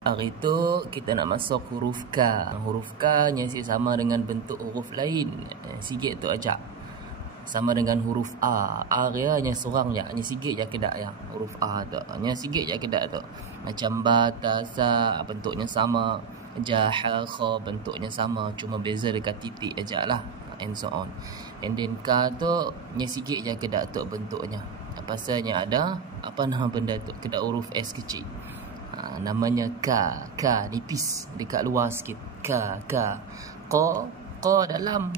Hari tu kita nak masuk huruf K. Huruf K nyasi sama dengan bentuk huruf lain. Sikit tu aja. Sama dengan huruf A. A dia hanya seorang je. Hanya sikit je kedak yang huruf A tu. Hanya sikit je kedak tu. Macam ba, ta, sa bentuknya sama. Ja, ha, kha bentuknya sama. Cuma beza dekat titik aja lah. And so on. And then K tu hanya sikit je kedak tu bentuknya. Pasalnya ada apa nama benda tu? Kedak huruf S kecil. Namanya K. K nipis dekat luar sikit. K. Qa dalam.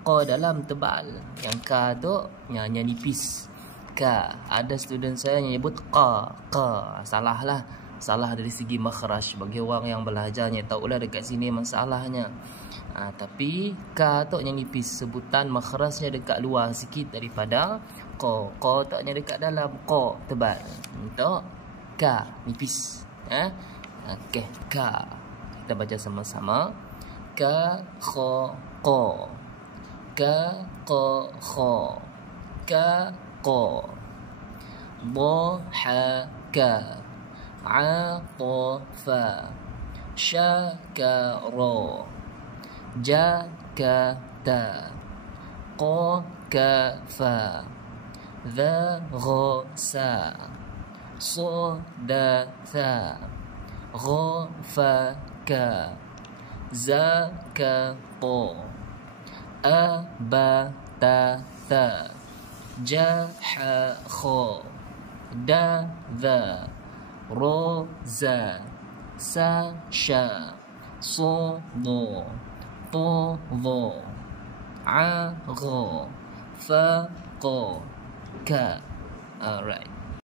Qa dalam tebal. Yang K tu hanya nipis. K. Ada student saya yang nyebut Qa. Salah lah. Salah dari segi makhraj. Bagi orang yang belajarnya tahulah dekat sini masalahnya. Tapi K tu yang nipis. Sebutan makhrajnya dekat luar sikit daripada Qa. Qa tu hanya dekat dalam. Qa tebal. Untuk K nipis. Okey, K. Kita baca sama-sama. K, kha, qa. K, qa, kha. K, qa. Dha, ha, ka. A, ta, fa. Sha, ka, ra. Ja, ka, ta. Qa, ka, fa. Dha, gha, sa. So, da, tha. Gha, fa, ka. Za, ka, qa. A, ba, ta, tha. Ja, ha, kha. Da, dha. Ra, za. Sa, sha. So, do. To, dho. A, gha. Fa, qa. Ka. Alright.